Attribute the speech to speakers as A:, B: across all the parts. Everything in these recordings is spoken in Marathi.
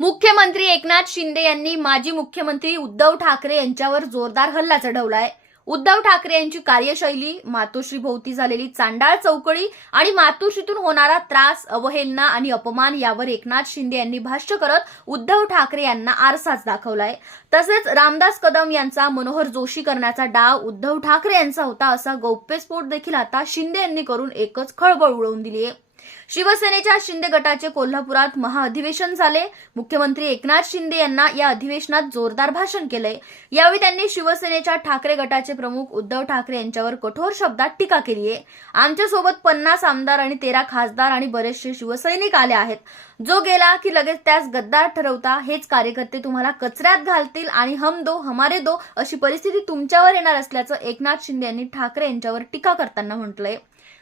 A: मुख्यमंत्री एकनाथ शिंदे यांनी माजी मुख्यमंत्री उद्धव ठाकरे यांच्यावर जोरदार हल्ला चढवलाय. उद्धव ठाकरे यांची कार्यशैली मातोश्री भोवती झालेली चांडाळ चौकडी आणि मातोश्रीतून होणारा त्रास अवहेलना आणि अपमान यावर एकनाथ शिंदे यांनी भाष्य करत उद्धव ठाकरे यांना आरसाच दाखवलाय. तसेच रामदास कदम यांचा मनोहर जोशी करण्याचा डाव उद्धव ठाकरे यांचा होता असा गौप्यस्फोट देखील आता शिंदे यांनी करून एकच खळबळ उडवून दिली आहे शिवसेनेच्या शिंदे गटाचे कोल्हापुरात महाअधिवेशन झाले. मुख्यमंत्री एकनाथ शिंदे यांना या अधिवेशनात जोरदार भाषण केलंय यावेळी त्यांनी शिवसेनेच्या ठाकरे गटाचे प्रमुख उद्धव ठाकरे यांच्यावर कठोर शब्दात टीका केली आहे. आमच्यासोबत पन्नास आमदार आणि तेरा खासदार आणि बरेचसे शिवसैनिक आले आहेत. जो गेला की लगेच त्यास गद्दार ठरवता हेच कार्यकर्ते तुम्हाला कचऱ्यात घालतील आणि हम दो हमारे दो अशी परिस्थिती तुमच्यावर येणार असल्याचं एकनाथ शिंदे यांनी ठाकरे यांच्यावर टीका करताना म्हटलंय.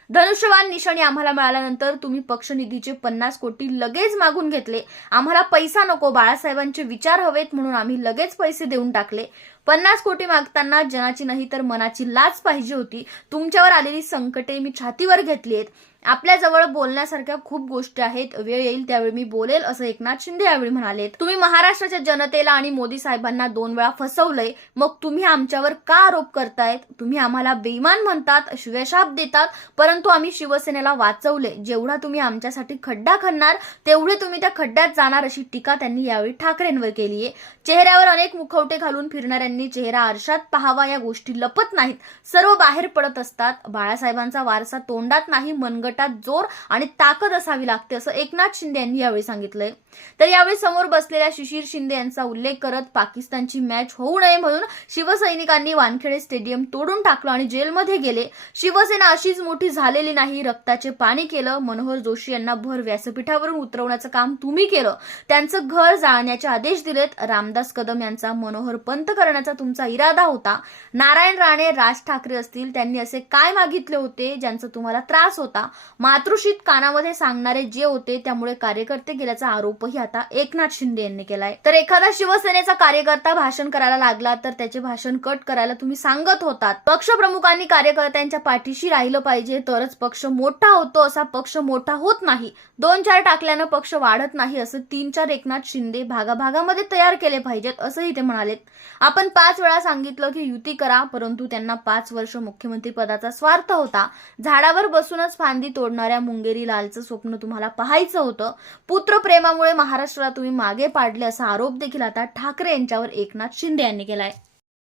A: धनुष्यवान निशाणी आम्हाला मिळाल्यानंतर तुम्ही पक्षनिधीचे पन्नास कोटी लगेच मागून घेतले. आम्हाला पैसा नको बाळासाहेबांचे विचार हवेत म्हणून आम्ही लगेच पैसे देऊन टाकले. पन्नास कोटी मागताना जनाची नाही तर मनाची लाच पाहिजे होती. तुमच्यावर आलेली संकटे मी छातीवर घेतली आहेत. आपल्या जवळ बोलण्यासारख्या खूप गोष्टी आहेत. वेळ येईल त्यावेळी मी बोलेल असं एकनाथ शिंदे यावेळी म्हणाले तुम्ही महाराष्ट्राच्या जनतेला आणि मोदी साहेबांना दोन वेळा फसवलंय. मग तुम्ही आमच्यावर का आरोप करतायत? तुम्ही आम्हाला बेईमान म्हणतात शिवशाप देतात. परंतु आम्ही शिवसेनेला वाचवले जेवढा तुम्ही आमच्यासाठी खड्डा खणणार तेवढे तुम्ही त्या खड्ड्यात जाणार अशी टीका त्यांनी यावेळी ठाकरेंवर केली आहे चेहऱ्यावर अनेक मुखवटे घालून फिरणाऱ्यांनी चेहरा आरशात पाहावा या गोष्टी लपत नाहीत. सर्व बाहेर पडत असतात. बाळासाहेबांचा वारसा तोंडात नाही मनगटात जोर आणि ताकद असावी लागते असं एकनाथ शिंदे यांनी यावेळी सांगितलंय. तर यावेळी समोर बसलेल्या शिशिर शिंदे यांचा उल्लेख करत पाकिस्तानची मॅच होऊ नये म्हणून शिवसैनिकांनी वानखेडे स्टेडियम तोडून टाकलं आणि जेलमध्ये गेले. शिवसेना अशीच मोठी झालेली नाही रक्ताचे पाणी केलं. मनोहर जोशी यांना भर व्यासपीठावरून उतरवण्याचं काम तुम्ही केलं. त्यांचं घर जाळण्याचे आदेश दिलेत. रामदास कदम यांचा मनोहर पंत करण्याचा तुमचा इरादा होता. नारायण राणे राज ठाकरे असतील त्यांनी असे काय मागितले होते ज्यांचा तुम्हाला त्रास होता? मातृशीत कानामध्ये सांगणारे जे होते त्यामुळे कार्यकर्ते गेल्याचा आरोपही आता एकनाथ शिंदे यांनी केलाय. तर एखादा शिवसेनेचा कार्यकर्ता भाषण करायला लागला तर त्याचे भाषण कट करायला तुम्ही सांगत होतात. पक्षप्रमुखांनी कार्यकर्त्यांच्या पाठीशी राहिलं पाहिजे तरच पक्ष मोठा होतो असा पक्ष मोठा होत नाही. दोन चार टाकल्यानं पक्ष वाढत नाही असं तीन चार एकनाथ शिंदे भागाभागामध्ये तयार केले पाहिजेत असंही ते म्हणाले आपण पाच वेळा सांगितलं की युती करा परंतु त्यांना पाच वर्ष मुख्यमंत्री पदाचा स्वार्थ होता. झाडावर बसूनच फांदी तोडणाऱ्या मुंगेरी लालचं स्वप्न तुम्हाला पाहायचं होतं. पुत्रप्रेमामुळे महाराष्ट्राला तुम्ही मागे पाडले असा आरोप देखील आता ठाकरे यांच्यावर एकनाथ शिंदे यांनी केलाय.